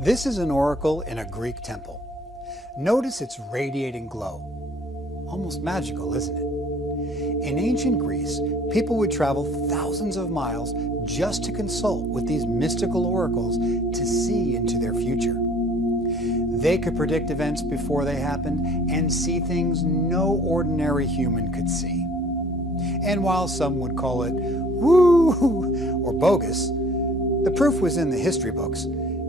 This is an oracle in a Greek temple. Notice its radiating glow. Almost magical, isn't it? In ancient Greece, people would travel thousands of miles just to consult with these mystical oracles to see into their future. They could predict events before they happened and see things no ordinary human could see. And while some would call it woo or bogus, the proof was in the history books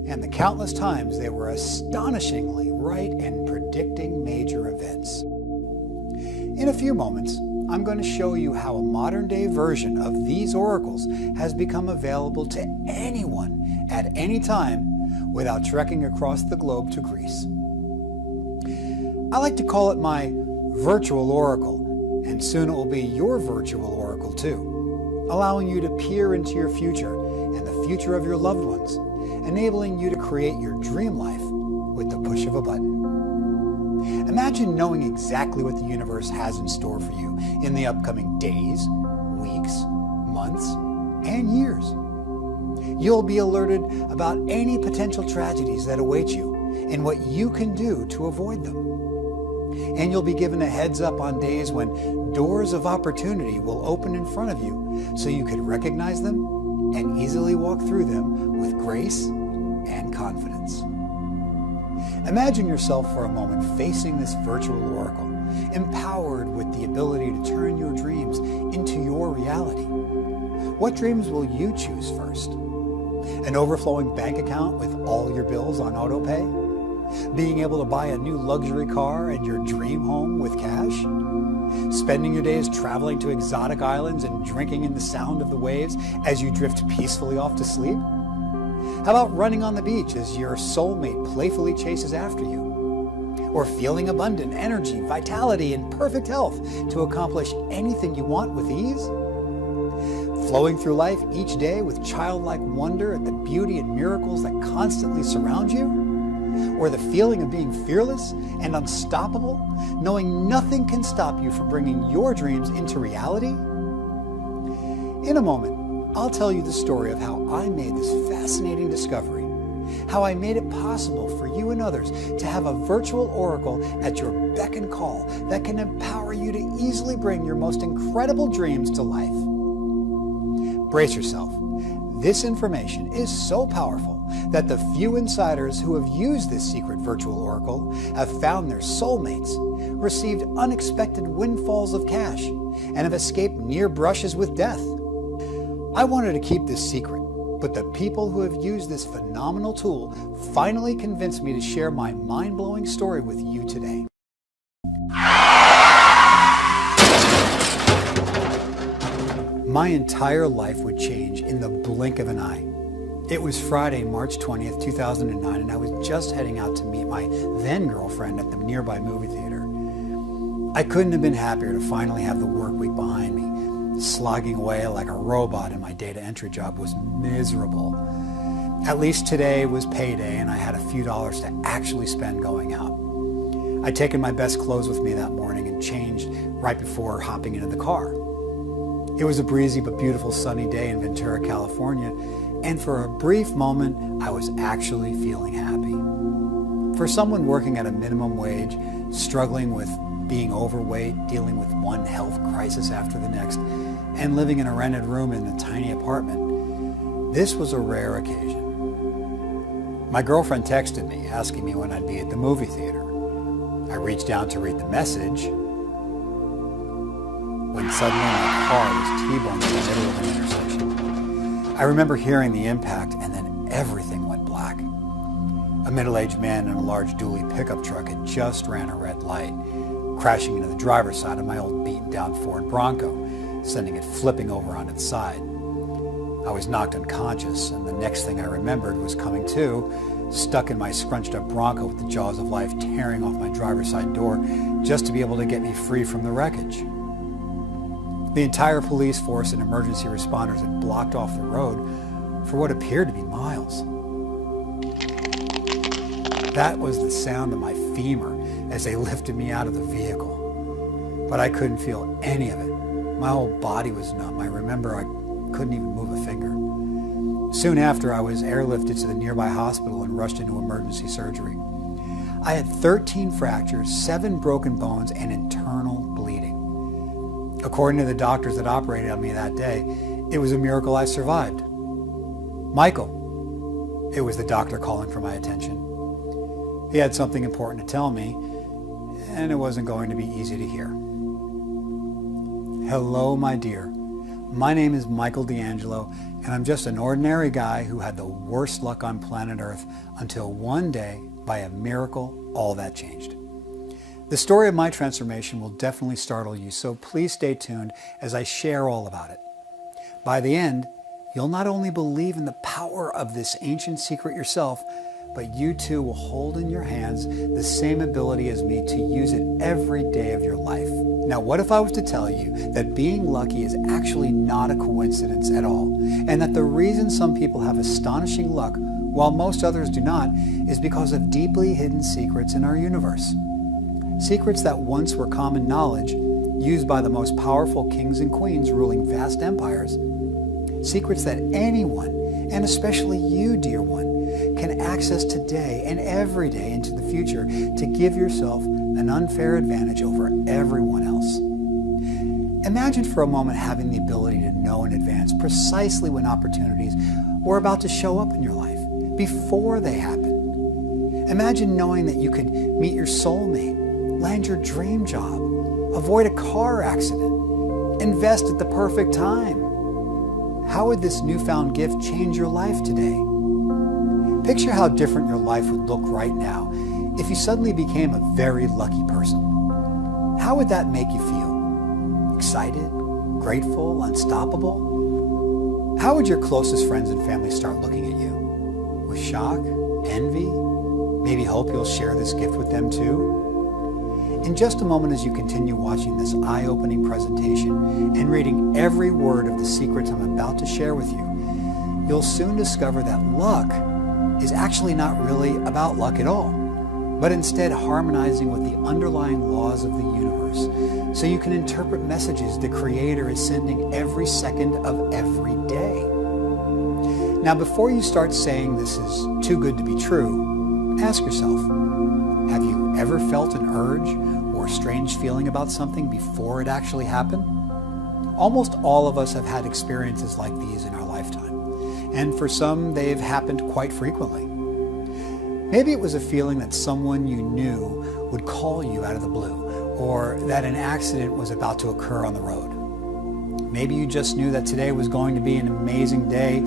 and the countless times they were astonishingly right in predicting major events. In a few moments, I'm going to show you how a modern-day version of these oracles has become available to anyone at any time without trekking across the globe to Greece. I like to call it my virtual oracle, and soon it will be your virtual oracle too, allowing you to peer into your future and the future of your loved ones, enabling you to create your dream life with the push of a button. Imagine knowing exactly what the universe has in store for you in the upcoming days, weeks, months, and years. You'll be alerted about any potential tragedies that await you and what you can do to avoid them. And you'll be given a heads up on days when doors of opportunity will open in front of you so you can recognize them and easily walk through them with grace and confidence. Imagine yourself for a moment facing this virtual oracle, empowered with the ability to turn your dreams into your reality. What dreams will you choose first? An overflowing bank account with all your bills on auto pay? Being able to buy a new luxury car and your dream home with cash? Spending your days traveling to exotic islands and drinking in the sound of the waves as you drift peacefully off to sleep? How about running on the beach as your soulmate playfully chases after you? Or feeling abundant energy, vitality, and perfect health to accomplish anything you want with ease? Flowing through life each day with childlike wonder at the beauty and miracles that constantly surround you? Or the feeling of being fearless and unstoppable, knowing nothing can stop you from bringing your dreams into reality? In a moment, I'll tell you the story of how I made this fascinating discovery, how I made it possible for you and others to have a virtual oracle at your beck and call that can empower you to easily bring your most incredible dreams to life. Brace yourself. This information is so powerful that the few insiders who have used this secret virtual oracle have found their soulmates, received unexpected windfalls of cash, and have escaped near brushes with death. I wanted to keep this secret, but the people who have used this phenomenal tool finally convinced me to share my mind-blowing story with you today. My entire life would change in the blink of an eye. It was Friday, March 20th, 2009, and I was just heading out to meet my then-girlfriend at the nearby movie theater. I couldn't have been happier to finally have the work week behind me. Slogging away like a robot in my data entry job was miserable. At least today was payday and I had a few dollars to actually spend going out. I'd taken my best clothes with me that morning and changed right before hopping into the car. It was a breezy but beautiful sunny day in Ventura, California, and for a brief moment I was actually feeling happy. For someone working at a minimum wage, struggling with being overweight, dealing with one health crisis after the next, and living in a rented room in a tiny apartment, this was a rare occasion. My girlfriend texted me, asking me when I'd be at the movie theater. I reached down to read the message, when suddenly my car was T-boned in the middle of an intersection. I remember hearing the impact, and then everything went black. A middle-aged man in a large dually pickup truck had just ran a red light, crashing into the driver's side of my old beaten-down Ford Bronco, sending it flipping over on its side. I was knocked unconscious, and the next thing I remembered was coming to, stuck in my scrunched-up Bronco with the jaws of life tearing off my driver's side door just to be able to get me free from the wreckage. The entire police force and emergency responders had blocked off the road for what appeared to be miles. That was the sound of my femur as they lifted me out of the vehicle. But I couldn't feel any of it. My whole body was numb. I remember I couldn't even move a finger. Soon after, I was airlifted to the nearby hospital and rushed into emergency surgery. I had 13 fractures, 7 broken bones, and internal bleeding. According to the doctors that operated on me that day, it was a miracle I survived. "Michael," it was the doctor calling for my attention. He had something important to tell me, and it wasn't going to be easy to hear. "Hello, my dear. My name is Michael D'Angelo, and I'm just an ordinary guy who had the worst luck on planet Earth until one day, by a miracle, all that changed." The story of my transformation will definitely startle you, so please stay tuned as I share all about it. By the end, you'll not only believe in the power of this ancient secret yourself, but you too will hold in your hands the same ability as me to use it every day of your life. Now, what if I was to tell you that being lucky is actually not a coincidence at all, and that the reason some people have astonishing luck while most others do not is because of deeply hidden secrets in our universe? Secrets that once were common knowledge, used by the most powerful kings and queens ruling vast empires. Secrets that anyone, and especially you, dear one, can access today and every day into the future to give yourself an unfair advantage over everyone else. Imagine for a moment having the ability to know in advance precisely when opportunities were about to show up in your life, before they happen. Imagine knowing that you could meet your soulmate, land your dream job, avoid a car accident, invest at the perfect time. How would this newfound gift change your life today? Picture how different your life would look right now if you suddenly became a very lucky person. How would that make you feel? Excited? Grateful? Unstoppable? How would your closest friends and family start looking at you? With shock? Envy? Maybe hope you'll share this gift with them too? In just a moment, as you continue watching this eye-opening presentation and reading every word of the secrets I'm about to share with you, you'll soon discover that luck is actually not really about luck at all, but instead harmonizing with the underlying laws of the universe, so you can interpret messages the Creator is sending every second of every day. Now, before you start saying this is too good to be true, ask yourself, have you ever felt an urge or strange feeling about something before it actually happened? Almost all of us have had experiences like these in our lifetime, and for some, they've happened quite frequently. Maybe it was a feeling that someone you knew would call you out of the blue, or that an accident was about to occur on the road. Maybe you just knew that today was going to be an amazing day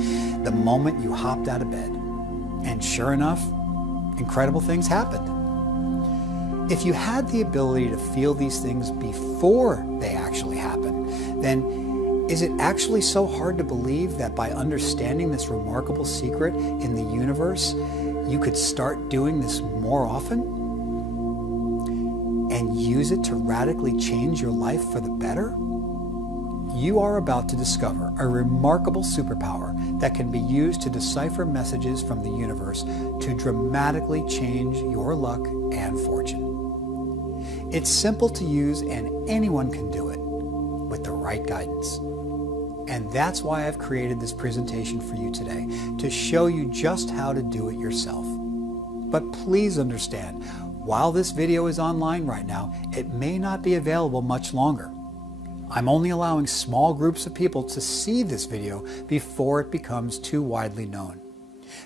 the moment you hopped out of bed. And sure enough, incredible things happened. If you had the ability to feel these things before they actually happen, then is it actually so hard to believe that by understanding this remarkable secret in the universe, you could start doing this more often and use it to radically change your life for the better? You are about to discover a remarkable superpower that can be used to decipher messages from the universe to dramatically change your luck and fortune. It's simple to use and anyone can do it with the right guidance. And that's why I've created this presentation for you today, to show you just how to do it yourself. But please understand, while this video is online right now, it may not be available much longer. I'm only allowing small groups of people to see this video before it becomes too widely known,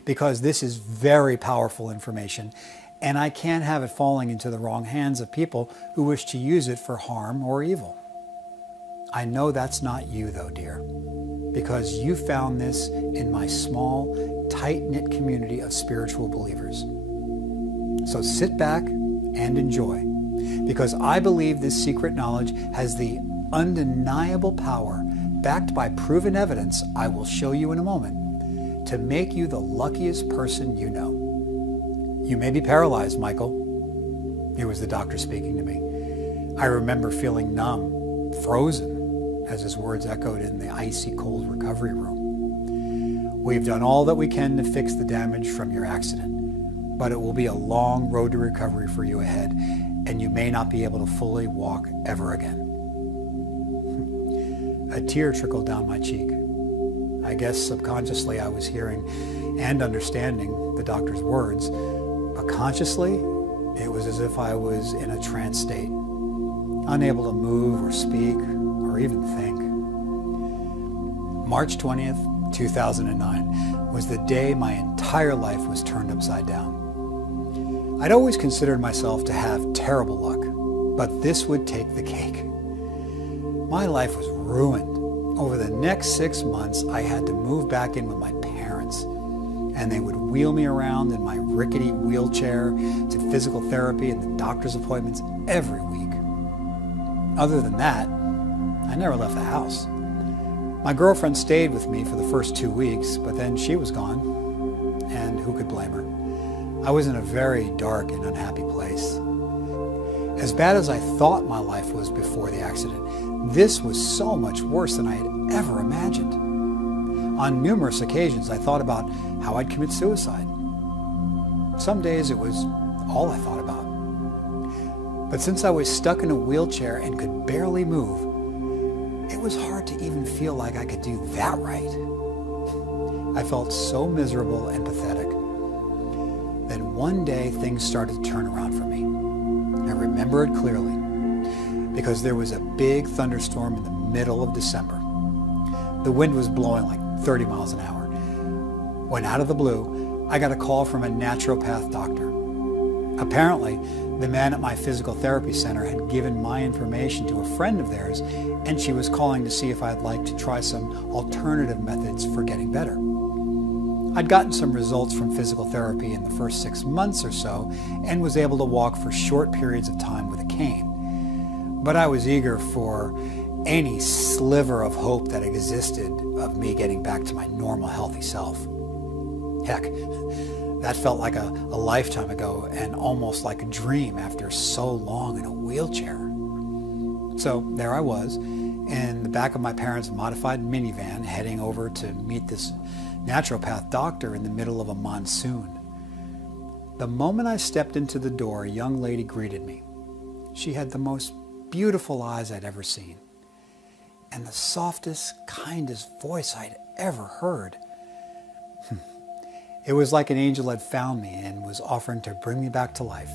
because this is very powerful information, and I can't have it falling into the wrong hands of people who wish to use it for harm or evil. I know that's not you though, dear, because you found this in my small, tight-knit community of spiritual believers. So sit back and enjoy, because I believe this secret knowledge has the undeniable power, backed by proven evidence I will show you in a moment, to make you the luckiest person you know. You may be paralyzed, Michael. It was the doctor speaking to me. I remember feeling numb, frozen, as his words echoed in the icy cold recovery room. We've done all that we can to fix the damage from your accident, but it will be a long road to recovery for you ahead, and you may not be able to fully walk ever again. A tear trickled down my cheek. I guess subconsciously I was hearing and understanding the doctor's words, but consciously it was as if I was in a trance state, unable to move or speak or even think. March 20th, 2009 was the day my entire life was turned upside down. I'd always considered myself to have terrible luck, but this would take the cake. My life was ruined. Over the next 6 months, I had to move back in with my parents, and they would wheel me around in my rickety wheelchair to physical therapy and the doctor's appointments every week. Other than that, I never left the house. My girlfriend stayed with me for the first 2 weeks, but then she was gone, and who could blame her? I was in a very dark and unhappy place. As bad as I thought my life was before the accident, this was so much worse than I had ever imagined. On numerous occasions, I thought about how I'd commit suicide. Some days it was all I thought about. But since I was stuck in a wheelchair and could barely move, it was hard to even feel like I could do that right. I felt so miserable and pathetic. Then one day things started to turn around for me. I remember it clearly because there was a big thunderstorm in the middle of December. The wind was blowing like 30 miles an hour. When out of the blue, I got a call from a naturopath doctor. Apparently, the man at my physical therapy center had given my information to a friend of theirs, and she was calling to see if I'd like to try some alternative methods for getting better. I'd gotten some results from physical therapy in the first 6 months or so and was able to walk for short periods of time with a cane. But I was eager for any sliver of hope that existed of me getting back to my normal, healthy self. Heck, that felt like a lifetime ago and almost like a dream after so long in a wheelchair. So there I was, in the back of my parents' modified minivan, heading over to meet this naturopath doctor in the middle of a monsoon. The moment I stepped into the door, a young lady greeted me. She had the most beautiful eyes I'd ever seen, and the softest, kindest voice I'd ever heard. It was like an angel had found me and was offering to bring me back to life.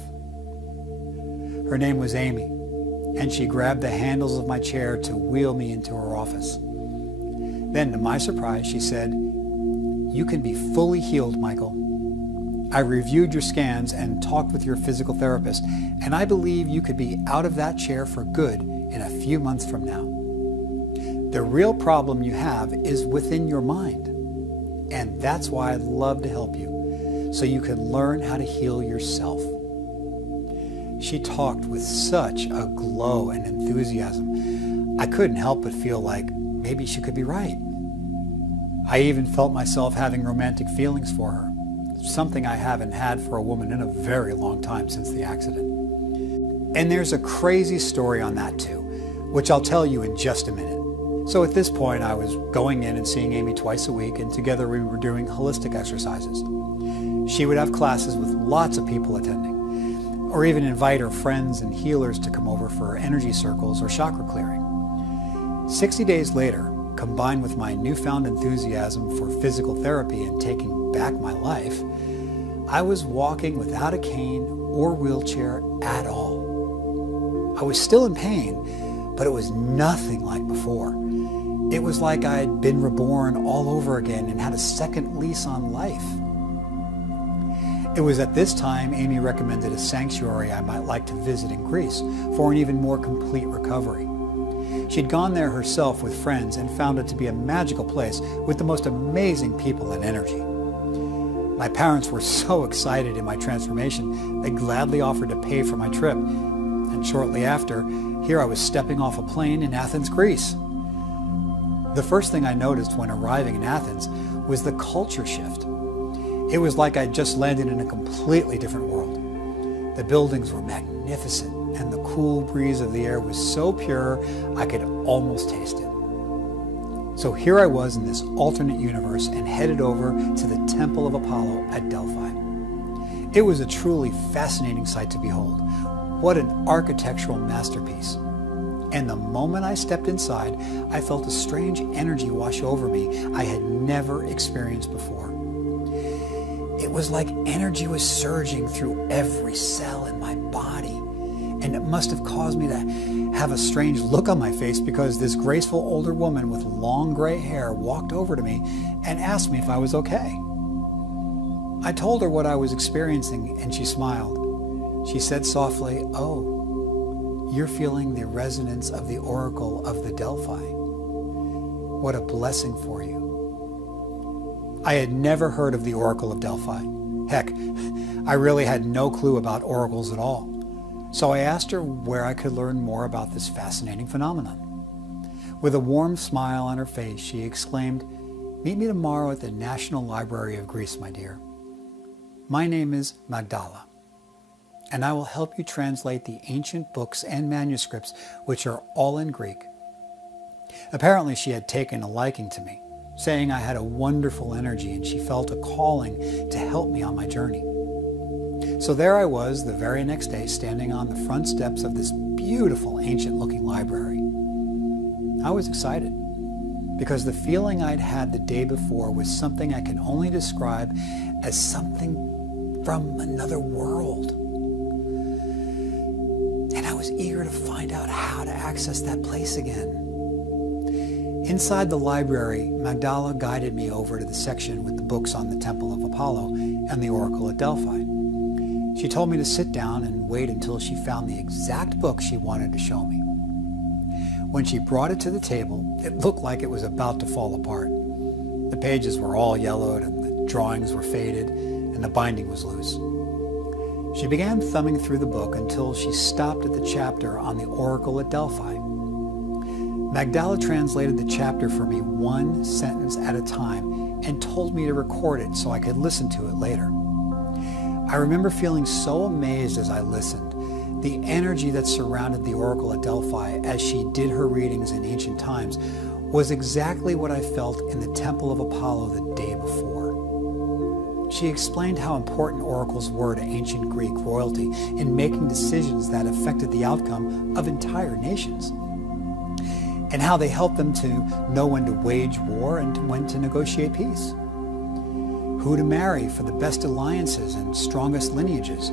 Her name was Amy, and she grabbed the handles of my chair to wheel me into her office. Then, to my surprise, she said, "You can be fully healed, Michael. I reviewed your scans and talked with your physical therapist, and I believe you could be out of that chair for good in a few months from now. The real problem you have is within your mind, and that's why I'd love to help you, so you can learn how to heal yourself." She talked with such a glow and enthusiasm, I couldn't help but feel like maybe she could be right. I even felt myself having romantic feelings for her, something I haven't had for a woman in a very long time since the accident. And there's a crazy story on that too, which I'll tell you in just a minute. So at this point, I was going in and seeing Amy twice a week, and together we were doing holistic exercises. She would have classes with lots of people attending, or even invite her friends and healers to come over for energy circles or chakra clearing. 60 days later, combined with my newfound enthusiasm for physical therapy and taking back my life, I was walking without a cane or wheelchair at all. I was still in pain, but it was nothing like before. It was like I'd been reborn all over again and had a second lease on life. It was at this time Amy recommended a sanctuary I might like to visit in Greece for an even more complete recovery. She'd gone there herself with friends and found it to be a magical place with the most amazing people and energy. My parents were so excited in my transformation, they gladly offered to pay for my trip. And shortly after, here I was stepping off a plane in Athens, Greece. The first thing I noticed when arriving in Athens was the culture shift. It was like I'd just landed in a completely different world. The buildings were magnificent, and the cool breeze of the air was so pure I could almost taste it. So here I was in this alternate universe and headed over to the Temple of Apollo at Delphi. It was a truly fascinating sight to behold. What an architectural masterpiece. And the moment I stepped inside, I felt a strange energy wash over me I had never experienced before. It was like energy was surging through every cell in my body. And it must have caused me to have a strange look on my face because this graceful older woman with long gray hair walked over to me and asked me if I was okay. I told her what I was experiencing and she smiled. She said softly, "Oh, you're feeling the resonance of the oracle of the Delphi. What a blessing for you." I had never heard of the oracle of Delphi. Heck, I really had no clue about oracles at all. So I asked her where I could learn more about this fascinating phenomenon. With a warm smile on her face, she exclaimed, "Meet me tomorrow at the National Library of Greece, my dear. My name is Magdala, and I will help you translate the ancient books and manuscripts, which are all in Greek." Apparently, she had taken a liking to me, saying I had a wonderful energy and she felt a calling to help me on my journey. So there I was the very next day, standing on the front steps of this beautiful ancient-looking library. I was excited because the feeling I'd had the day before was something I can only describe as something from another world. And I was eager to find out how to access that place again. Inside the library, Magdala guided me over to the section with the books on the Temple of Apollo and the Oracle at Delphi. She told me to sit down and wait until she found the exact book she wanted to show me. When she brought it to the table, it looked like it was about to fall apart. The pages were all yellowed and the drawings were faded and the binding was loose. She began thumbing through the book until she stopped at the chapter on the Oracle at Delphi. Magdala translated the chapter for me one sentence at a time and told me to record it so I could listen to it later. I remember feeling so amazed as I listened. The energy that surrounded the Oracle at Delphi as she did her readings in ancient times was exactly what I felt in the Temple of Apollo the day before. She explained how important oracles were to ancient Greek royalty in making decisions that affected the outcome of entire nations, and how they helped them to know when to wage war and when to negotiate peace, who to marry for the best alliances and strongest lineages,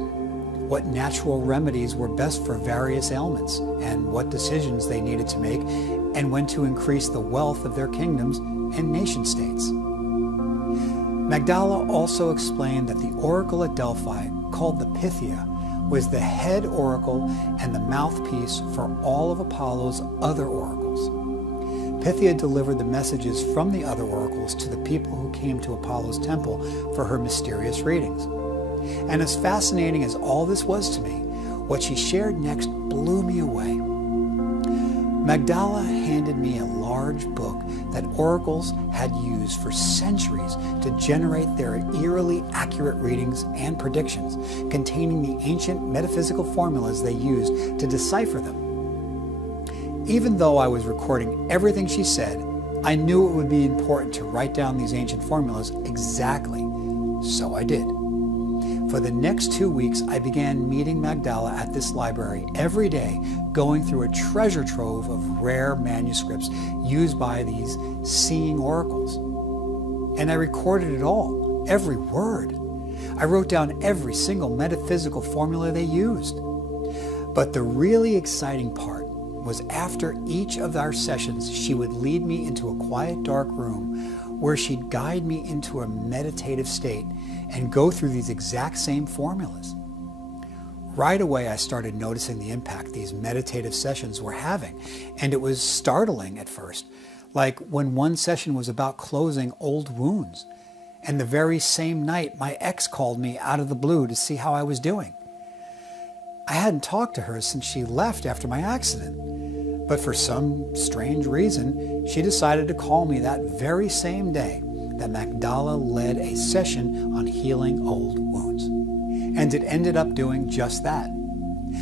what natural remedies were best for various ailments, and what decisions they needed to make, and when to increase the wealth of their kingdoms and nation-states. Magdala also explained that the oracle at Delphi, called the Pythia, was the head oracle and the mouthpiece for all of Apollo's other oracles. Pythia delivered the messages from the other oracles to the people who came to Apollo's temple for her mysterious readings. And as fascinating as all this was to me, what she shared next blew me away. Magdala handed me a large book that oracles had used for centuries to generate their eerily accurate readings and predictions, containing the ancient metaphysical formulas they used to decipher them. Even though I was recording everything she said, I knew it would be important to write down these ancient formulas exactly, so I did. For the next 2 weeks, I began meeting Magdala at this library every day, going through a treasure trove of rare manuscripts used by these seeing oracles. And I recorded it all, every word. I wrote down every single metaphysical formula they used. But the really exciting part was after each of our sessions, she would lead me into a quiet, dark room where she'd guide me into a meditative state and go through these exact same formulas. Right away, I started noticing the impact these meditative sessions were having, and it was startling at first, like when one session was about closing old wounds, and the very same night my ex called me out of the blue to see how I was doing. I hadn't talked to her since she left after my accident, but for some strange reason, she decided to call me that very same day that Magdala led a session on healing old wounds. And it ended up doing just that.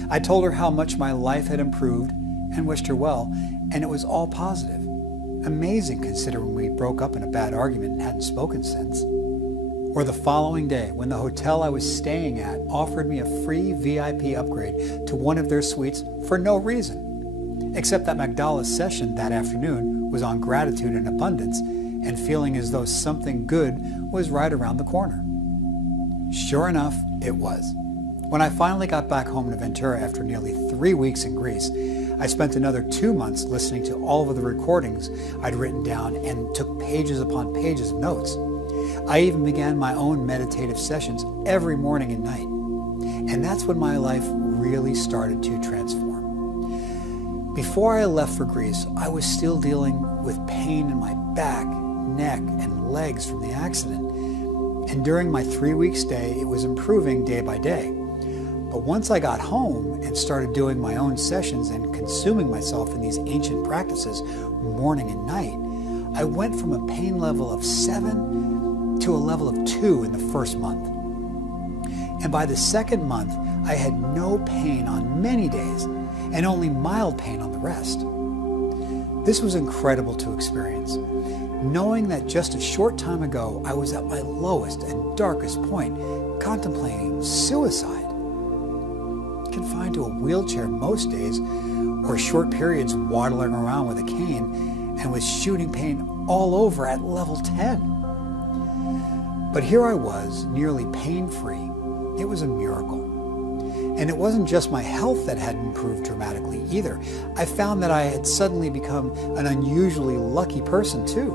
I told her how much my life had improved and wished her well, and it was all positive. Amazing considering we broke up in a bad argument and hadn't spoken since. Or the following day, when the hotel I was staying at offered me a free VIP upgrade to one of their suites for no reason. except that Magdala's session that afternoon was on gratitude and abundance and feeling as though something good was right around the corner. Sure enough, it was. When I finally got back home to Ventura after nearly 3 weeks in Greece, I spent another 2 months listening to all of the recordings I'd written down and took pages upon pages of notes. I even began my own meditative sessions every morning and night. And that's when my life really started to transform. Before I left for Greece, I was still dealing with pain in my back, neck, and legs from the accident. And during my 3-week stay, it was improving day by day. But once I got home and started doing my own sessions and consuming myself in these ancient practices morning and night, I went from a pain level of 7 to a level of 2 in the first month. And by the second month, I had no pain on many days and only mild pain on the rest. This was incredible to experience, knowing that just a short time ago I was at my lowest and darkest point, contemplating suicide. Confined to a wheelchair most days, or short periods waddling around with a cane, and with shooting pain all over at level 10. But here I was, nearly pain-free. It was a miracle. And it wasn't just my health that had improved dramatically either. I found that I had suddenly become an unusually lucky person too.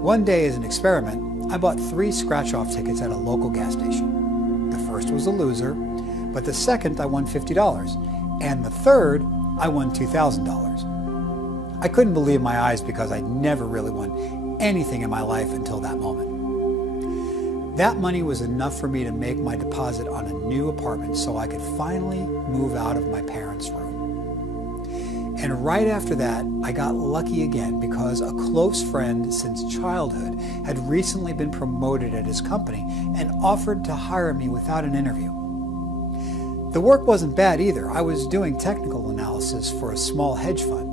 One day as an experiment, I bought 3 scratch-off tickets at a local gas station. The first was a loser, but the second I won $50, and the third I won $2,000. I couldn't believe my eyes because I'd never really won anything in my life until that moment. That money was enough for me to make my deposit on a new apartment so I could finally move out of my parents' room. And right after that, I got lucky again because a close friend since childhood had recently been promoted at his company and offered to hire me without an interview. The work wasn't bad either. I was doing technical analysis for a small hedge fund.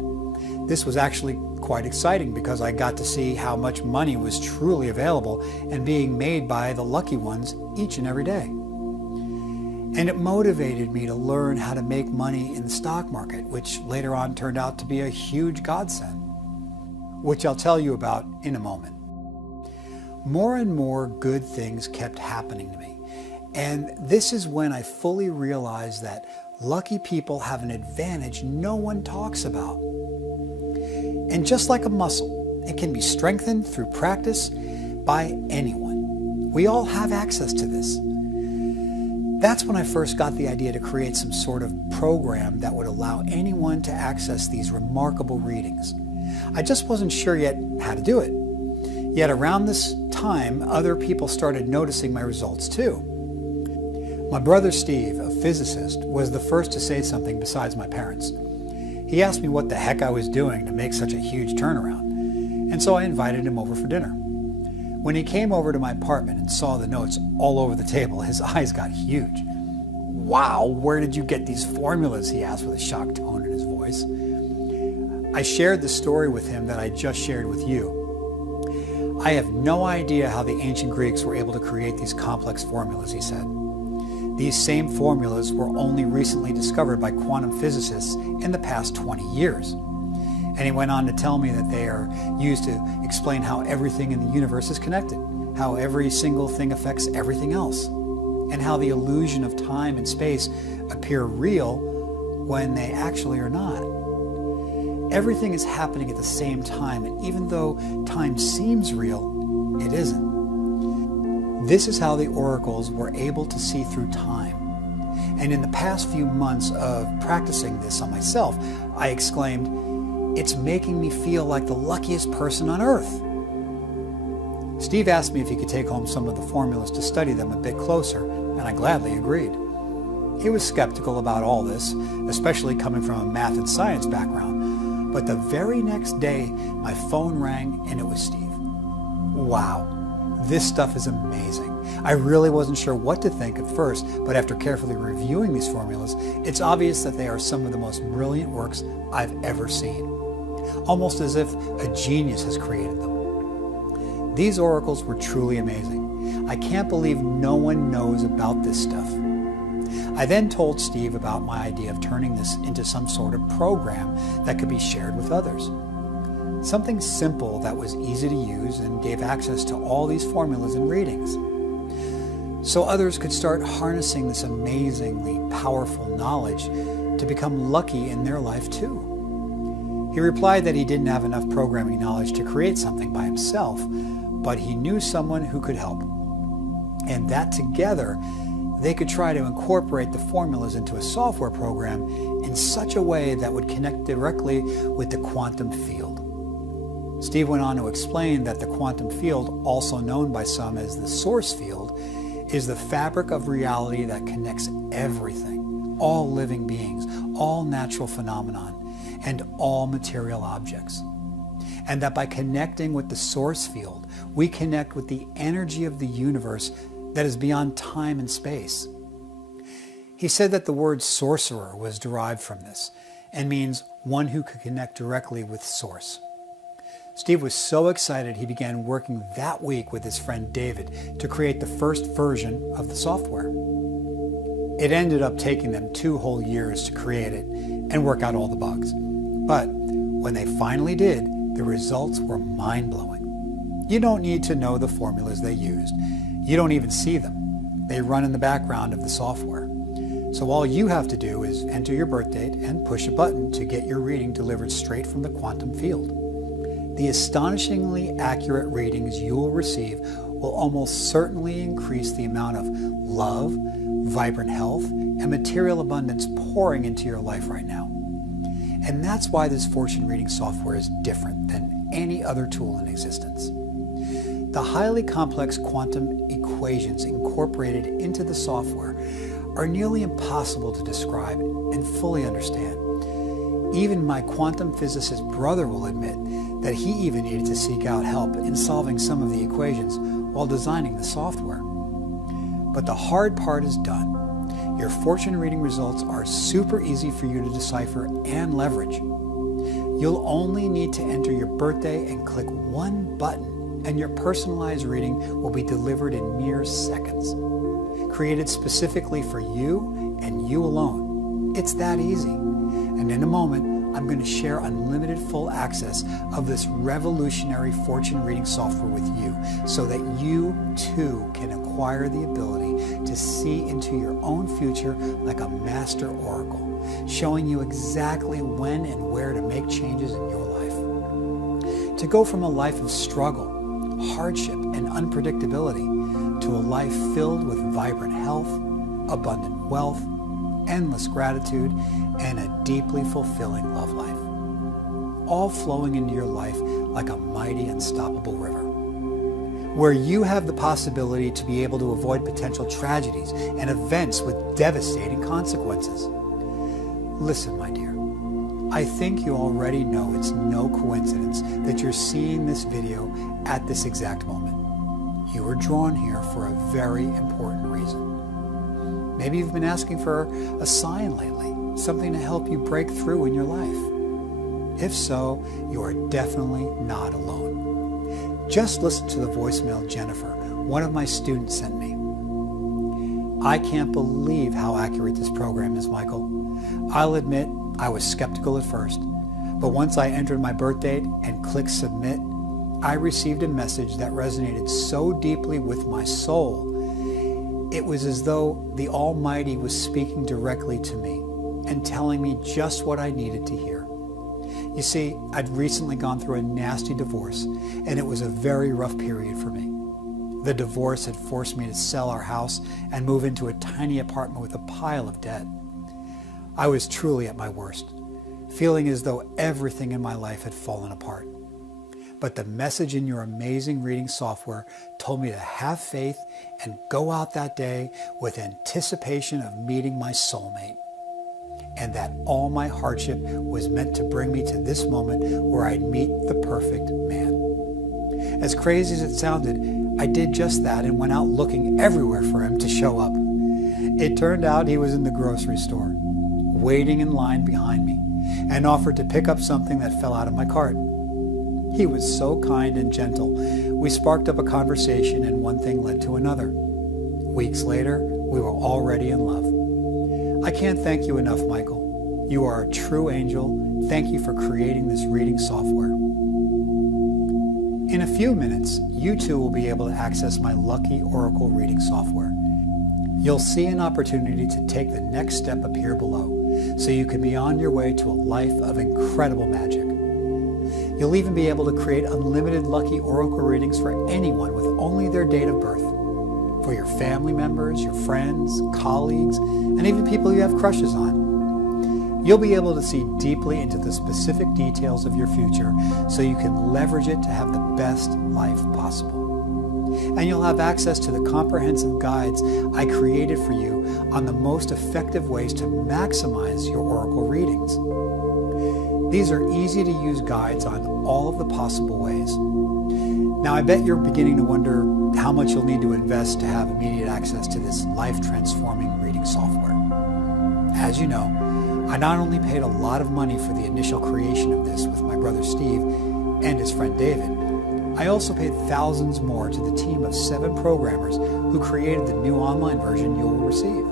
This was actually quite exciting because I got to see how much money was truly available and being made by the lucky ones each and every day. And it motivated me to learn how to make money in the stock market, which later on turned out to be a huge godsend, which I'll tell you about in a moment. More and more good things kept happening to me. And this is when I fully realized that lucky people have an advantage no one talks about. And just like a muscle, it can be strengthened through practice by anyone. We all have access to this. That's when I first got the idea to create some sort of program that would allow anyone to access these remarkable readings. I just wasn't sure yet how to do it. Yet around this time, other people started noticing my results too. My brother Steve, a physicist, was the first to say something besides my parents. He asked me what the heck I was doing to make such a huge turnaround, and so I invited him over for dinner. When he came over to my apartment and saw the notes all over the table, his eyes got huge. "Wow, where did you get these formulas?" he asked with a shocked tone in his voice. I shared the story with him that I just shared with you. "I have no idea how the ancient Greeks were able to create these complex formulas," he said. "These same formulas were only recently discovered by quantum physicists in the past 20 years. And he went on to tell me that they are used to explain how everything in the universe is connected, how every single thing affects everything else, and how the illusion of time and space appear real when they actually are not. Everything is happening at the same time, and even though time seems real, it isn't. This is how the oracles were able to see through time. And in the past few months of practicing this on myself, I exclaimed, 'It's making me feel like the luckiest person on earth.'" Steve asked me if he could take home some of the formulas to study them a bit closer, and I gladly agreed. He was skeptical about all this, especially coming from a math and science background, but the very next day my phone rang and it was Steve. Wow. This stuff is amazing. I really wasn't sure what to think at first, but after carefully reviewing these formulas, it's obvious that they are some of the most brilliant works I've ever seen. Almost as if a genius has created them. These oracles were truly amazing. I can't believe no one knows about this stuff. I then told Steve about my idea of turning this into some sort of program that could be shared with others. Something simple that was easy to use and gave access to all these formulas and readings, so others could start harnessing this amazingly powerful knowledge to become lucky in their life too. He replied that he didn't have enough programming knowledge to create something by himself, but he knew someone who could help, and that together they could try to incorporate the formulas into a software program in such a way that would connect directly with the quantum field. Steve went on to explain that the quantum field, also known by some as the source field, is the fabric of reality that connects everything, all living beings, all natural phenomenon, and all material objects. And that by connecting with the source field, we connect with the energy of the universe that is beyond time and space. He said that the word sorcerer was derived from this and means one who could connect directly with Source. Steve was so excited he began working that week with his friend David to create the first version of the software. It ended up taking them 2 whole years to create it and work out all the bugs. But when they finally did, the results were mind-blowing. You don't need to know the formulas they used. You don't even see them. They run in the background of the software. So all you have to do is enter your birth date and push a button to get your reading delivered straight from the quantum field. The astonishingly accurate readings you will receive will almost certainly increase the amount of love, vibrant health, and material abundance pouring into your life right now. And that's why this fortune reading software is different than any other tool in existence. The highly complex quantum equations incorporated into the software are nearly impossible to describe and fully understand. Even my quantum physicist brother will admit that he even needed to seek out help in solving some of the equations while designing the software. But the hard part is done. Your fortune reading results are super easy for you to decipher and leverage. You'll only need to enter your birthday and click one button, and your personalized reading will be delivered in mere seconds. Created specifically for you and you alone. It's that easy. And in a moment, I'm going to share unlimited full access of this revolutionary fortune reading software with you so that you too can acquire the ability to see into your own future like a master oracle, showing you exactly when and where to make changes in your life. To go from a life of struggle, hardship, and unpredictability to a life filled with vibrant health, abundant wealth, endless gratitude, and a deeply fulfilling love life, all flowing into your life like a mighty, unstoppable river, where you have the possibility to be able to avoid potential tragedies and events with devastating consequences. Listen, my dear, I think you already know it's no coincidence that you're seeing this video at this exact moment. You were drawn here for a very important reason. Maybe you've been asking for a sign lately, something to help you break through in your life. If so, you are definitely not alone. Just listen to the voicemail Jennifer, one of my students, sent me. I can't believe how accurate this program is, Michael. I'll admit I was skeptical at first, but once I entered my birth date and clicked submit, I received a message that resonated so deeply with my soul. It was as though the Almighty was speaking directly to me and telling me just what I needed to hear. You see, I'd recently gone through a nasty divorce, and it was a very rough period for me. The divorce had forced me to sell our house and move into a tiny apartment with a pile of debt. I was truly at my worst, feeling as though everything in my life had fallen apart. But the message in your amazing reading software told me to have faith and go out that day with anticipation of meeting my soulmate, and that all my hardship was meant to bring me to this moment where I'd meet the perfect man. As crazy as it sounded, I did just that and went out looking everywhere for him to show up. It turned out he was in the grocery store, waiting in line behind me, and offered to pick up something that fell out of my cart. He was so kind and gentle. We sparked up a conversation, and one thing led to another. Weeks later, we were already in love. I can't thank you enough, Michael. You are a true angel. Thank you for creating this reading software. In a few minutes, you too will be able to access my Lucky Oracle reading software. You'll see an opportunity to take the next step up here below, so you can be on your way to a life of incredible magic. You'll even be able to create unlimited Lucky Oracle readings for anyone with only their date of birth. For your family members, your friends, colleagues, and even people you have crushes on. You'll be able to see deeply into the specific details of your future so you can leverage it to have the best life possible. And you'll have access to the comprehensive guides I created for you on the most effective ways to maximize your Oracle readings. These are easy to use guides on all of the possible ways. Now, I bet you're beginning to wonder how much you'll need to invest to have immediate access to this life-transforming reading software. As you know, I not only paid a lot of money for the initial creation of this with my brother Steve and his friend David, I also paid thousands more to the team of 7 programmers who created the new online version you will receive.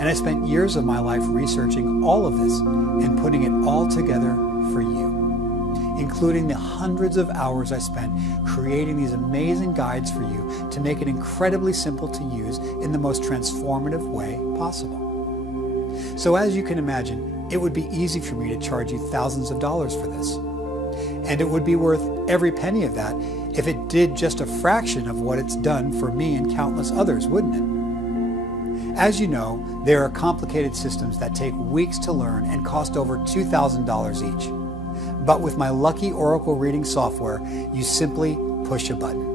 And I spent years of my life researching all of this and putting it all together for you, including the hundreds of hours I spent creating these amazing guides for you to make it incredibly simple to use in the most transformative way possible. So as you can imagine, it would be easy for me to charge you thousands of dollars for this. And it would be worth every penny of that if it did just a fraction of what it's done for me and countless others, wouldn't it? As you know, there are complicated systems that take weeks to learn and cost over $2,000 each. But with my Lucky Oracle reading software, you simply push a button.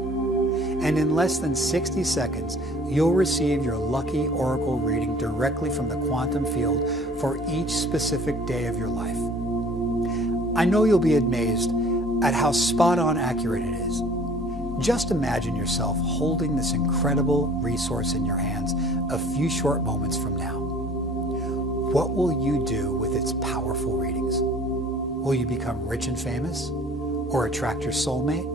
And in less than 60 seconds, you'll receive your Lucky Oracle reading directly from the quantum field for each specific day of your life. I know you'll be amazed at how spot-on accurate it is. Just imagine yourself holding this incredible resource in your hands a few short moments from now. What will you do with its powerful readings? Will you become rich and famous? Or attract your soulmate?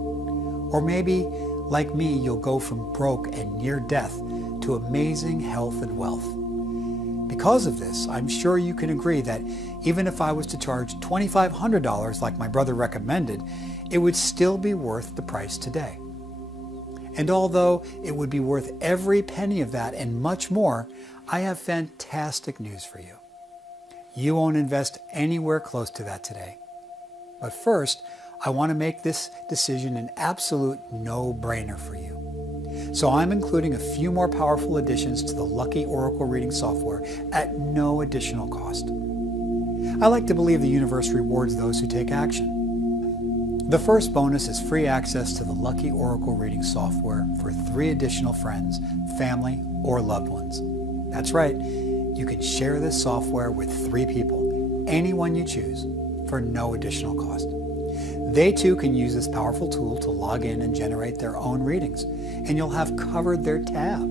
Or maybe, like me, you'll go from broke and near death to amazing health and wealth. Because of this, I'm sure you can agree that even if I was to charge $2,500 like my brother recommended, it would still be worth the price today. And although it would be worth every penny of that and much more, I have fantastic news for you. You won't invest anywhere close to that today. But first, I want to make this decision an absolute no-brainer for you. So I'm including a few more powerful additions to the Lucky Oracle reading software at no additional cost. I like to believe the universe rewards those who take action. The first bonus is free access to the Lucky Oracle reading software for 3 additional friends, family, or loved ones. That's right, you can share this software with 3 people, anyone you choose, for no additional cost. They too can use this powerful tool to log in and generate their own readings, and you'll have covered their tab.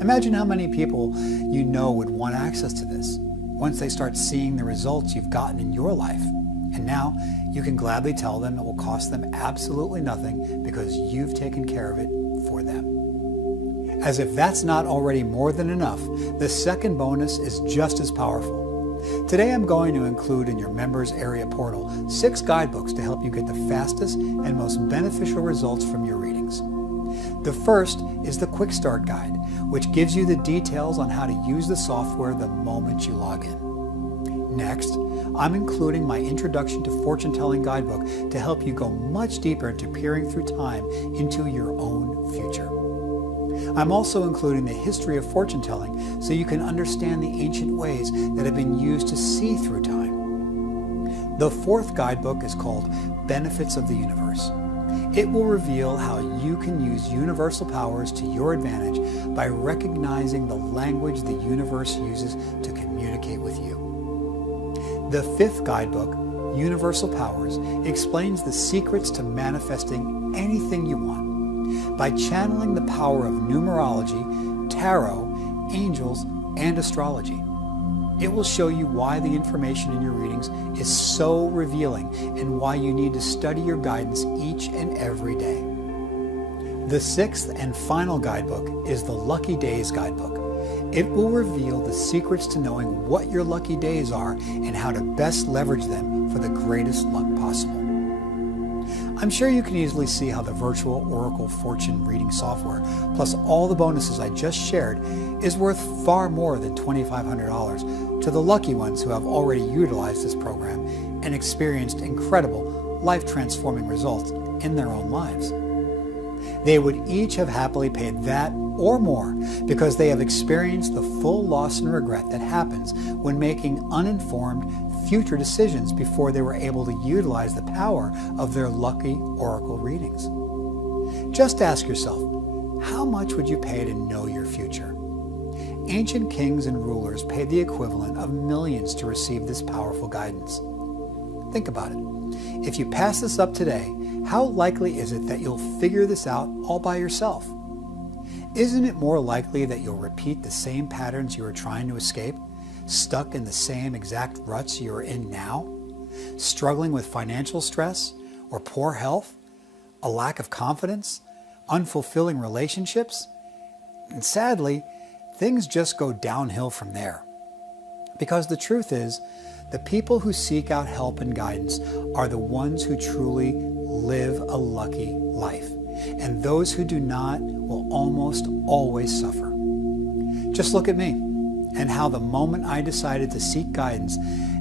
Imagine how many people you know would want access to this once they start seeing the results you've gotten in your life. And now you can gladly tell them it will cost them absolutely nothing because you've taken care of it for them. As if that's not already more than enough, the second bonus is just as powerful. Today I'm going to include in your members area portal 6 guidebooks to help you get the fastest and most beneficial results from your readings. The first is the Quick Start Guide, which gives you the details on how to use the software the moment you log in. Next, I'm including my Introduction to Fortune Telling Guidebook to help you go much deeper into peering through time into your own future. I'm also including the history of fortune telling so you can understand the ancient ways that have been used to see through time. The fourth guidebook is called Benefits of the Universe. It will reveal how you can use universal powers to your advantage by recognizing the language the universe uses to communicate with you. The fifth guidebook, Universal Powers, explains the secrets to manifesting anything you want by channeling the power of numerology, tarot, angels, and astrology. It will show you why the information in your readings is so revealing and why you need to study your guidance each and every day. The sixth and final guidebook is the Lucky Days Guidebook, It will reveal the secrets to knowing what your lucky days are and how to best leverage them for the greatest luck possible. I'm sure you can easily see how the virtual Oracle fortune reading software, plus all the bonuses I just shared, is worth far more than $2,500 to the lucky ones who have already utilized this program and experienced incredible, life-transforming results in their own lives. They would each have happily paid that or more because they have experienced the full loss and regret that happens when making uninformed future decisions before they were able to utilize the power of their lucky Oracle readings. Just ask yourself, how much would you pay to know your future? Ancient kings and rulers paid the equivalent of millions to receive this powerful guidance. Think about it. If you pass this up today, how likely is it that you'll figure this out all by yourself? Isn't it more likely that you'll repeat the same patterns you are trying to escape, stuck in the same exact ruts you are in now, struggling with financial stress or poor health, a lack of confidence, unfulfilling relationships? And sadly, things just go downhill from there. Because the truth is, the people who seek out help and guidance are the ones who truly live a lucky life. And those who do not will almost always suffer. Just look at me and how the moment I decided to seek guidance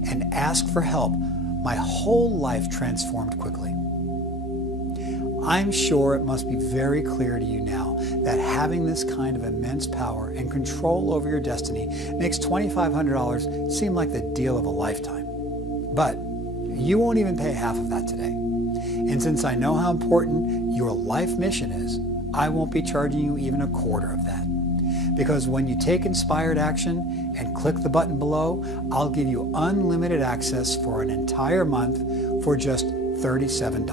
and ask for help, my whole life transformed quickly. I'm sure it must be very clear to you now that having this kind of immense power and control over your destiny makes $2,500 seem like the deal of a lifetime. But you won't even pay half of that today. And since I know how important your life mission is, I won't be charging you even a quarter of that. Because when you take inspired action and click the button below, I'll give you unlimited access for an entire month for just $37.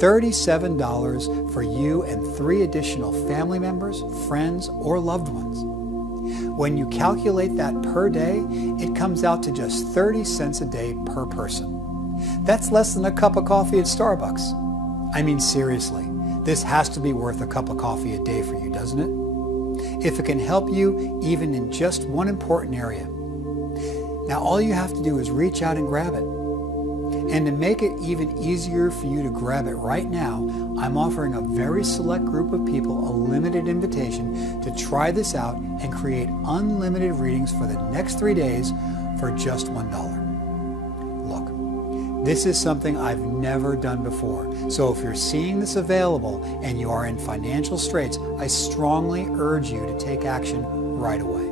$37 for you and 3 additional family members, friends, or loved ones. When you calculate that per day, it comes out to just 30 cents a day per person. That's less than a cup of coffee at Starbucks. I mean, seriously, this has to be worth a cup of coffee a day for you, doesn't it? If it can help you even in just one important area. Now, all you have to do is reach out and grab it. And to make it even easier for you to grab it right now, I'm offering a very select group of people a limited invitation to try this out and create unlimited readings for the next 3 days for just $1. Look, this is something I've never done before. So if you're seeing this available and you are in financial straits, I strongly urge you to take action right away.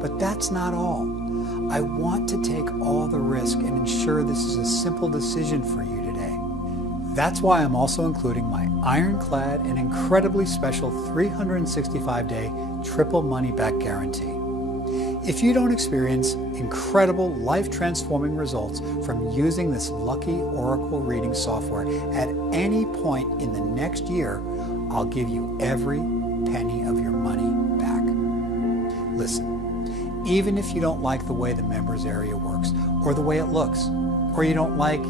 But that's not all. I want to take all the risk and ensure this is a simple decision for you today. That's why I'm also including my ironclad and incredibly special 365-day triple money-back guarantee. If you don't experience incredible life-transforming results from using this lucky Oracle reading software at any point in the next year, I'll give you every penny of your money back. Listen. Even if you don't like the way the members area works, or the way it looks, or you don't like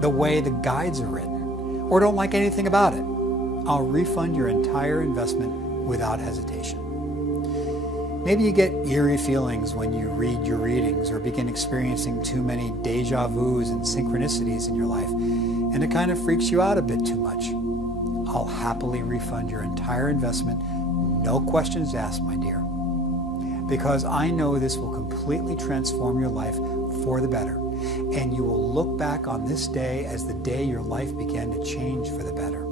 the way the guides are written, or don't like anything about it, I'll refund your entire investment without hesitation. Maybe you get eerie feelings when you read your readings or begin experiencing too many deja vus and synchronicities in your life, and it kind of freaks you out a bit too much. I'll happily refund your entire investment, no questions asked, my dear. Because I know this will completely transform your life for the better, and you will look back on this day as the day your life began to change for the better.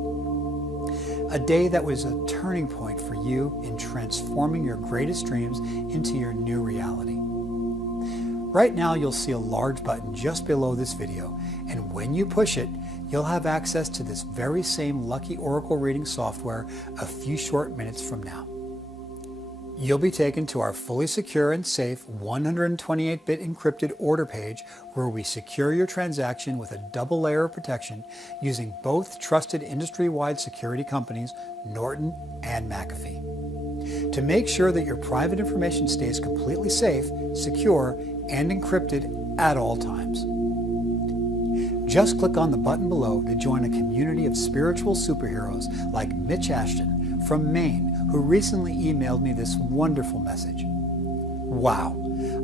A day that was a turning point for you in transforming your greatest dreams into your new reality. Right now you'll see a large button just below this video, and when you push it, you'll have access to this very same lucky Oracle reading software a few short minutes from now. You'll be taken to our fully secure and safe 128-bit encrypted order page where we secure your transaction with a double layer of protection using both trusted industry-wide security companies, Norton and McAfee. To make sure that your private information stays completely safe, secure, and encrypted at all times. Just click on the button below to join a community of spiritual superheroes like Mitch Ashton from Maine, who recently emailed me this wonderful message. Wow,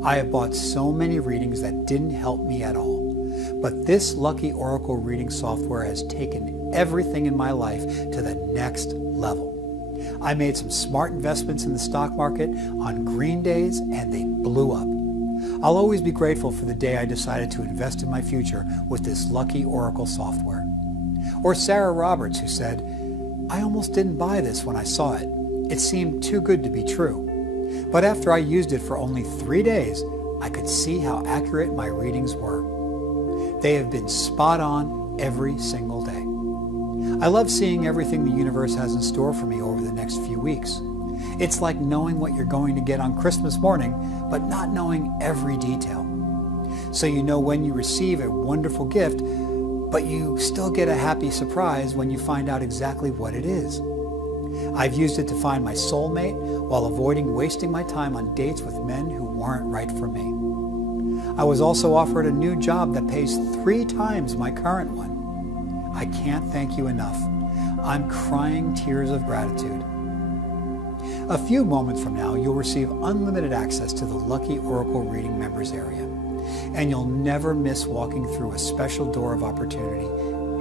I have bought so many readings that didn't help me at all, but this lucky oracle reading software has taken everything in my life to the next level. I made some smart investments in the stock market on green days and they blew up. I'll always be grateful for the day I decided to invest in my future with this lucky oracle software. Or Sarah Roberts, who said, I almost didn't buy this when I saw it. It seemed too good to be true. But after I used it for only 3 days, I could see how accurate my readings were. They have been spot on every single day. I love seeing everything the universe has in store for me over the next few weeks. It's like knowing what you're going to get on Christmas morning, but not knowing every detail. So you know when you receive a wonderful gift, but you still get a happy surprise when you find out exactly what it is. I've used it to find my soulmate while avoiding wasting my time on dates with men who weren't right for me. I was also offered a new job that pays 3 times my current one. I can't thank you enough. I'm crying tears of gratitude. A few moments from now, you'll receive unlimited access to the Lucky Oracle Reading Members area, and you'll never miss walking through a special door of opportunity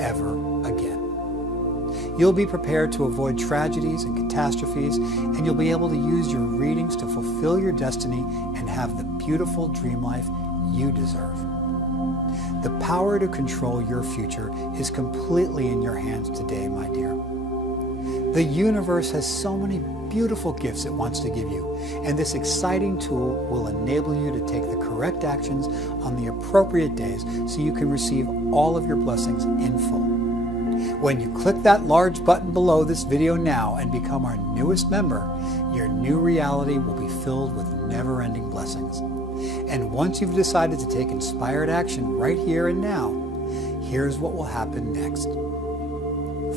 ever again. You'll be prepared to avoid tragedies and catastrophes, and you'll be able to use your readings to fulfill your destiny and have the beautiful dream life you deserve. The power to control your future is completely in your hands today, my dear. The universe has so many beautiful gifts it wants to give you, and this exciting tool will enable you to take the correct actions on the appropriate days so you can receive all of your blessings in full. When you click that large button below this video now and become our newest member, your new reality will be filled with never-ending blessings. And once you've decided to take inspired action right here and now, here's what will happen next.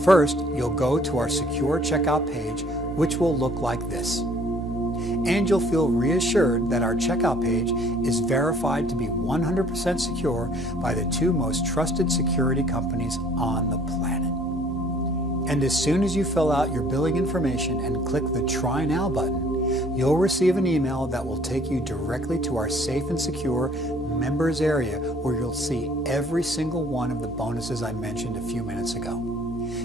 First, you'll go to our secure checkout page, which will look like this. And you'll feel reassured that our checkout page is verified to be 100% secure by the 2 most trusted security companies on the planet. And as soon as you fill out your billing information and click the Try Now button, you'll receive an email that will take you directly to our safe and secure members area, where you'll see every single one of the bonuses I mentioned a few minutes ago,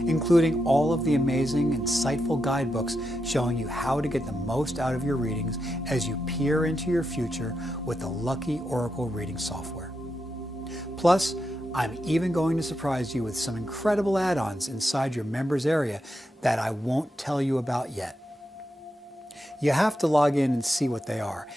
including all of the amazing, insightful guidebooks showing you how to get the most out of your readings as you peer into your future with the Lucky Oracle Reading software. Plus, I'm even going to surprise you with some incredible add-ons inside your members area that I won't tell you about yet. You have to log in and see what they are.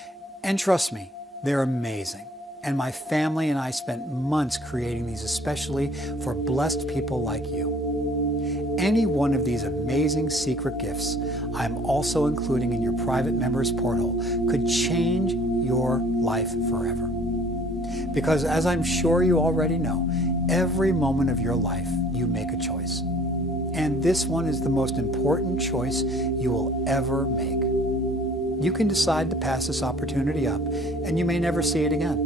And trust me, they're amazing. And my family and I spent months creating these especially for blessed people like you. Any one of these amazing secret gifts I'm also including in your private members portal could change your life forever. Because as I'm sure you already know, every moment of your life you make a choice. And this one is the most important choice you will ever make. You can decide to pass this opportunity up, and you may never see it again.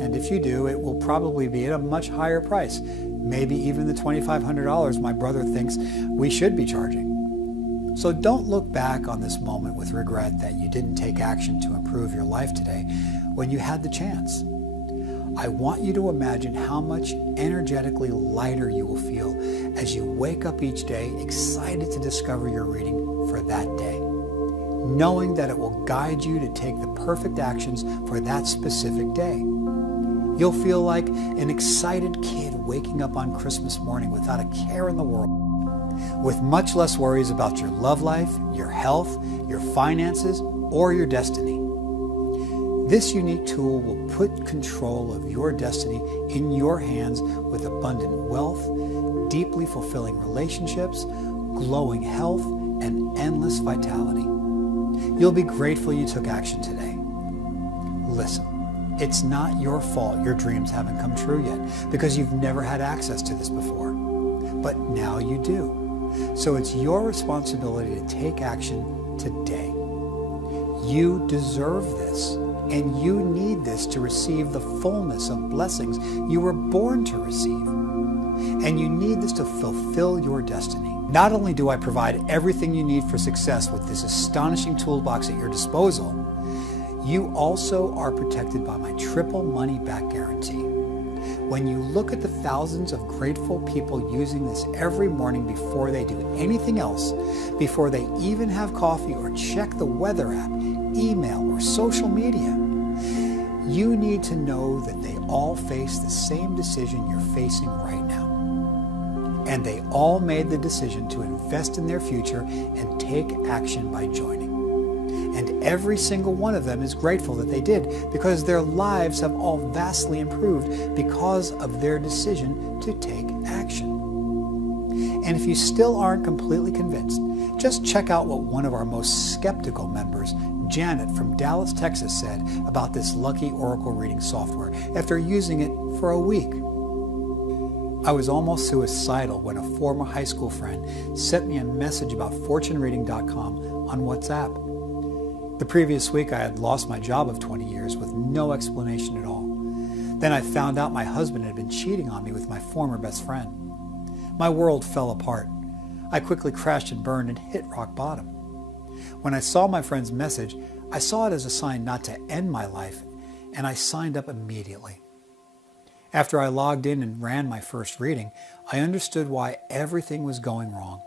And if you do, it will probably be at a much higher price, maybe even the $2,500 my brother thinks we should be charging. So don't look back on this moment with regret that you didn't take action to improve your life today when you had the chance. I want you to imagine how much energetically lighter you will feel as you wake up each day excited to discover your reading for that day, knowing that it will guide you to take the perfect actions for that specific day. You'll feel like an excited kid waking up on Christmas morning without a care in the world, with much less worries about your love life, your health, your finances, or your destiny. This unique tool will put control of your destiny in your hands with abundant wealth, deeply fulfilling relationships, glowing health, and endless vitality. You'll be grateful you took action today. Listen, it's not your fault your dreams haven't come true yet because you've never had access to this before. But now you do. So it's your responsibility to take action today. You deserve this, and you need this to receive the fullness of blessings you were born to receive. And you need this to fulfill your destiny. Not only do I provide everything you need for success with this astonishing toolbox at your disposal, you also are protected by my triple money back guarantee. When you look at the thousands of grateful people using this every morning before they do anything else, before they even have coffee or check the weather app, email, or social media, you need to know that they all face the same decision you're facing right now. And they all made the decision to invest in their future and take action by joining. And every single one of them is grateful that they did, because their lives have all vastly improved because of their decision to take action. And if you still aren't completely convinced, just check out what one of our most skeptical members, Janet from Dallas, Texas, said about this lucky oracle reading software after using it for a week. I was almost suicidal when a former high school friend sent me a message about fortunereading.com on WhatsApp. The previous week I had lost my job of 20 years with no explanation at all. Then I found out my husband had been cheating on me with my former best friend. My world fell apart. I quickly crashed and burned and hit rock bottom. When I saw my friend's message, I saw it as a sign not to end my life, and I signed up immediately. After I logged in and ran my first reading, I understood why everything was going wrong.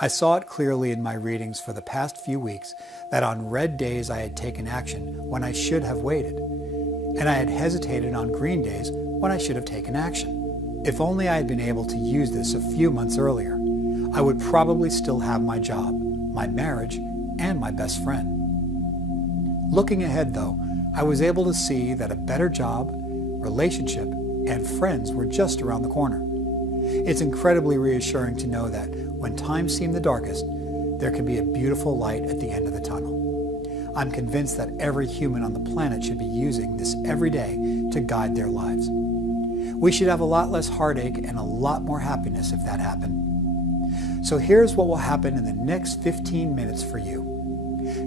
I saw it clearly in my readings for the past few weeks that on red days I had taken action when I should have waited, and I had hesitated on green days when I should have taken action. If only I had been able to use this a few months earlier, I would probably still have my job, my marriage, and my best friend. Looking ahead though, I was able to see that a better job, relationship, and friends were just around the corner. It's incredibly reassuring to know that when times seem the darkest, there can be a beautiful light at the end of the tunnel. I'm convinced that every human on the planet should be using this every day to guide their lives. We should have a lot less heartache and a lot more happiness if that happened. So here's what will happen in the next 15 minutes for you.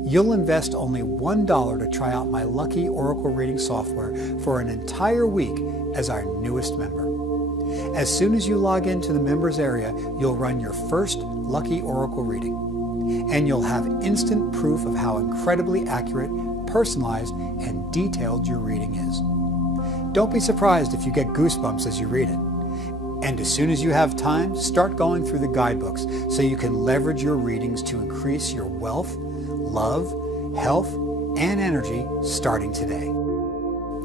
You'll invest only $1 to try out my Lucky Oracle Reading software for an entire week as our newest member. As soon as you log into the members area, you'll run your first Lucky Oracle reading, and you'll have instant proof of how incredibly accurate, personalized, and detailed your reading is. Don't be surprised if you get goosebumps as you read it. And as soon as you have time, start going through the guidebooks so you can leverage your readings to increase your wealth, love, health, and energy starting today.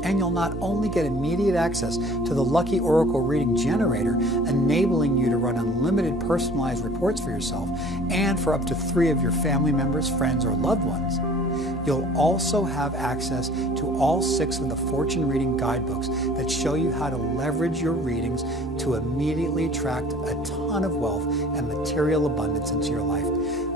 And you'll not only get immediate access to the Lucky Oracle Reading Generator, enabling you to run unlimited personalized reports for yourself and for up to 3 of your family members, friends, or loved ones. You'll also have access to all 6 of the fortune reading guidebooks that show you how to leverage your readings to immediately attract a ton of wealth and material abundance into your life.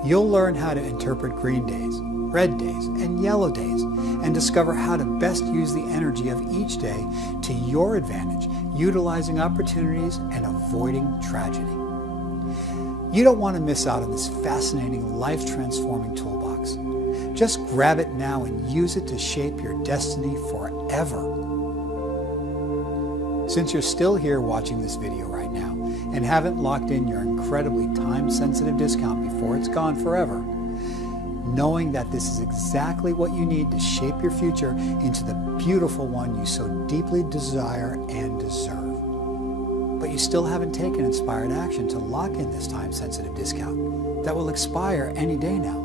You'll learn how to interpret green days, red days, and yellow days, and discover how to best use the energy of each day to your advantage, utilizing opportunities and avoiding tragedy. You don't want to miss out on this fascinating, life-transforming toolbox. Just grab it now and use it to shape your destiny forever. Since you're still here watching this video right now and haven't locked in your incredibly time-sensitive discount before it's gone forever, knowing that this is exactly what you need to shape your future into the beautiful one you so deeply desire and deserve. But you still haven't taken inspired action to lock in this time-sensitive discount that will expire any day now,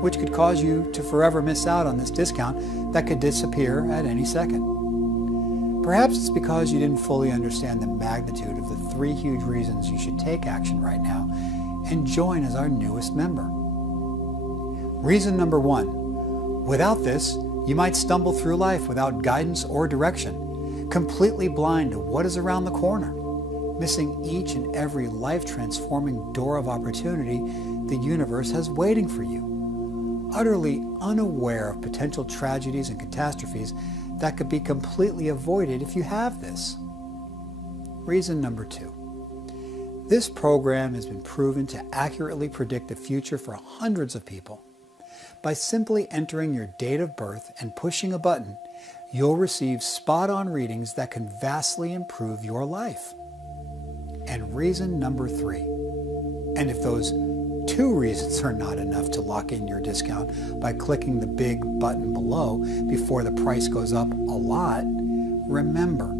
which could cause you to forever miss out on this discount that could disappear at any second. Perhaps it's because you didn't fully understand the magnitude of the 3 huge reasons you should take action right now and join as our newest member. Reason number 1, without this, you might stumble through life without guidance or direction, completely blind to what is around the corner, missing each and every life-transforming door of opportunity the universe has waiting for you, utterly unaware of potential tragedies and catastrophes that could be completely avoided if you have this. Reason number 2, this program has been proven to accurately predict the future for hundreds of people. By simply entering your date of birth and pushing a button, you'll receive spot-on readings that can vastly improve your life. And reason number 3, And if those 2 reasons are not enough to lock in your discount by clicking the big button below before the price goes up a lot, remember,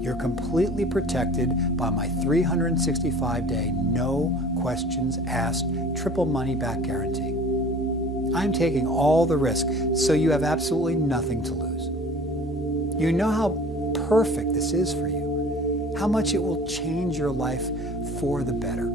you're completely protected by my 365-day, no questions asked, triple money back guarantee. I'm taking all the risk, so you have absolutely nothing to lose. You know how perfect this is for you, how much it will change your life for the better.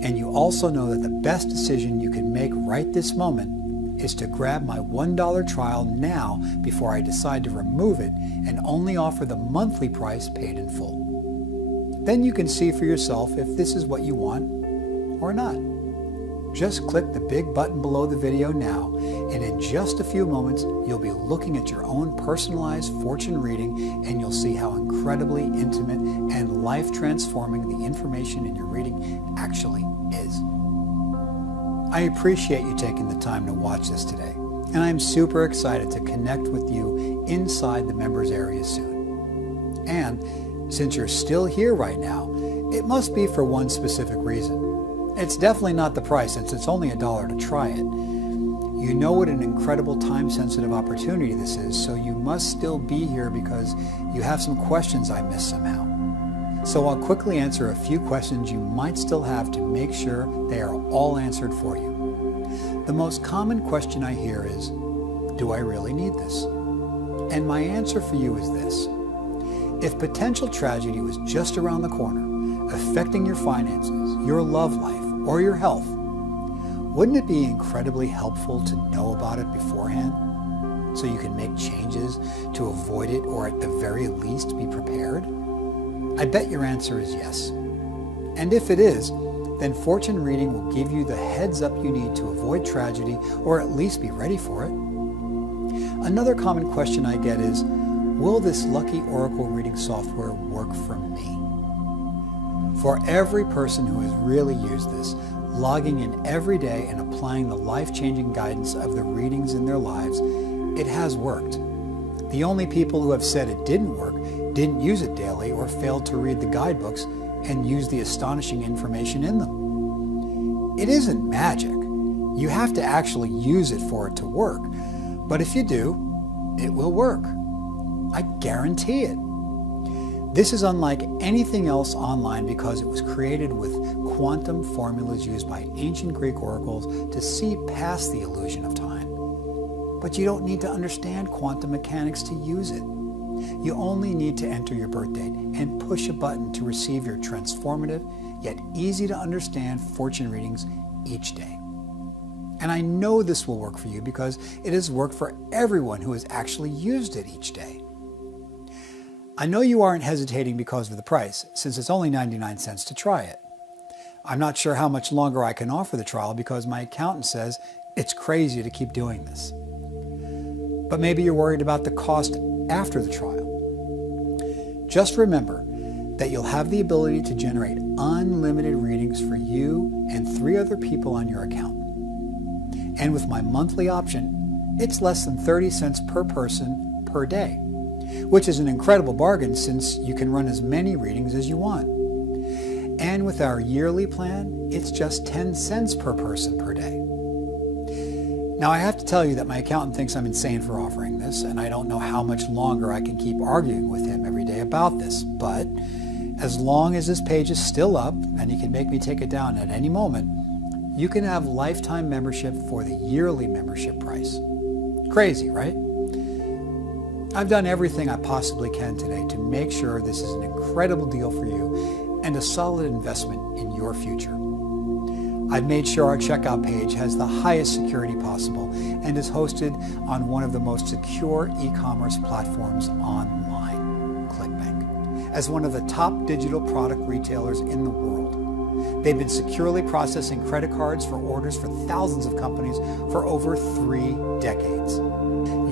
And you also know that the best decision you can make right this moment is to grab my $1 trial now before I decide to remove it and only offer the monthly price paid in full. Then you can see for yourself if this is what you want or not. Just click the big button below the video now, and in just a few moments you'll be looking at your own personalized fortune reading, and you'll see how incredibly intimate and life-transforming the information in your reading actually is. I appreciate you taking the time to watch this today, and I'm super excited to connect with you inside the members area soon. And since you're still here right now, it must be for one specific reason. It's definitely not the price, since it's only $1 to try it. You know what an incredible time-sensitive opportunity this is, so you must still be here because you have some questions I missed somehow. So I'll quickly answer a few questions you might still have to make sure they are all answered for you. The most common question I hear is, do I really need this? And my answer for you is this. If potential tragedy was just around the corner, affecting your finances, your love life, or your health, wouldn't it be incredibly helpful to know about it beforehand so you can make changes to avoid it, or at the very least be prepared? I bet your answer is yes. And if it is, then fortune reading will give you the heads up you need to avoid tragedy, or at least be ready for it. Another common question I get is, will this lucky oracle reading software work for me? For every person who has really used this, logging in every day and applying the life-changing guidance of the readings in their lives, it has worked. The only people who have said it didn't work didn't use it daily or failed to read the guidebooks and use the astonishing information in them. It isn't magic. You have to actually use it for it to work. But if you do, it will work. I guarantee it. This is unlike anything else online because it was created with quantum formulas used by ancient Greek oracles to see past the illusion of time. But you don't need to understand quantum mechanics to use it. You only need to enter your birth date and push a button to receive your transformative, yet easy to understand fortune readings each day. And I know this will work for you because it has worked for everyone who has actually used it each day. I know you aren't hesitating because of the price, since it's only 99 cents to try it. I'm not sure how much longer I can offer the trial because my accountant says it's crazy to keep doing this. But maybe you're worried about the cost after the trial. Just remember that you'll have the ability to generate unlimited readings for you and 3 other people on your account. And with my monthly option, it's less than 30 cents per person per day, which is an incredible bargain since you can run as many readings as you want. And with our yearly plan, it's just 10 cents per person per day. Now, I have to tell you that my accountant thinks I'm insane for offering this, and I don't know how much longer I can keep arguing with him every day about this, but as long as this page is still up, and he can make me take it down at any moment, you can have lifetime membership for the yearly membership price. Crazy, right? I've done everything I possibly can today to make sure this is an incredible deal for you and a solid investment in your future. I've made sure our checkout page has the highest security possible and is hosted on one of the most secure e-commerce platforms online, ClickBank, as one of the top digital product retailers in the world. They've been securely processing credit cards for orders for thousands of companies for over 3 decades,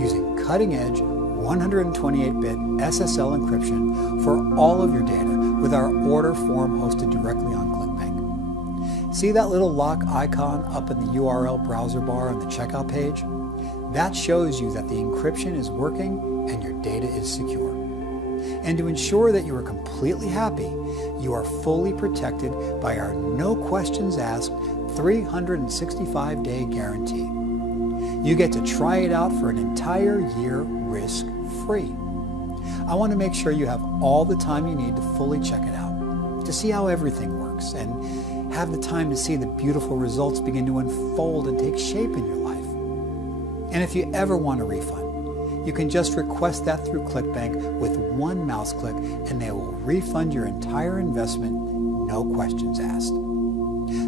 using cutting-edge 128-bit SSL encryption for all of your data with our order form hosted directly on ClickBank. See that little lock icon up in the URL browser bar on the checkout page? That shows you that the encryption is working and your data is secure. And to ensure that you are completely happy, you are fully protected by our no questions asked 365-day guarantee. You get to try it out for an entire year risk-free. I want to make sure you have all the time you need to fully check it out, to see how everything works, and have the time to see the beautiful results begin to unfold and take shape in your life. And if you ever want a refund, you can just request that through ClickBank with one mouse click, and they will refund your entire investment, no questions asked.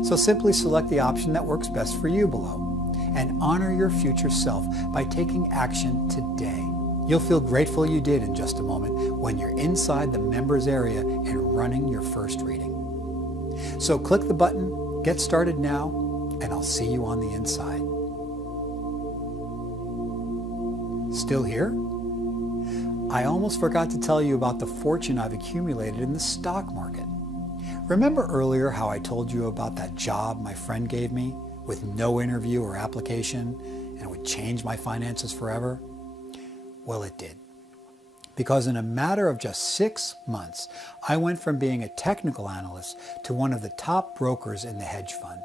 So simply select the option that works best for you below, and honor your future self by taking action today. You'll feel grateful you did in just a moment when you're inside the members area and running your first reading. So click the button, get started now, and I'll see you on the inside. Still here? I almost forgot to tell you about the fortune I've accumulated in the stock market. Remember earlier how I told you about that job my friend gave me with no interview or application, and it would change my finances forever? Well, it did. Because in a matter of just 6 months, I went from being a technical analyst to one of the top brokers in the hedge fund.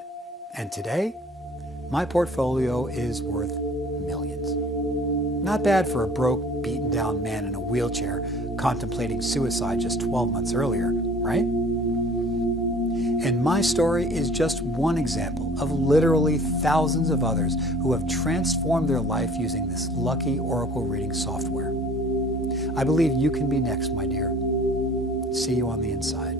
And today, my portfolio is worth millions. Not bad for a broke, beaten down man in a wheelchair contemplating suicide just 12 months earlier, right? And my story is just one example of literally thousands of others who have transformed their life using this lucky oracle reading software. I believe you can be next, my dear. See you on the inside.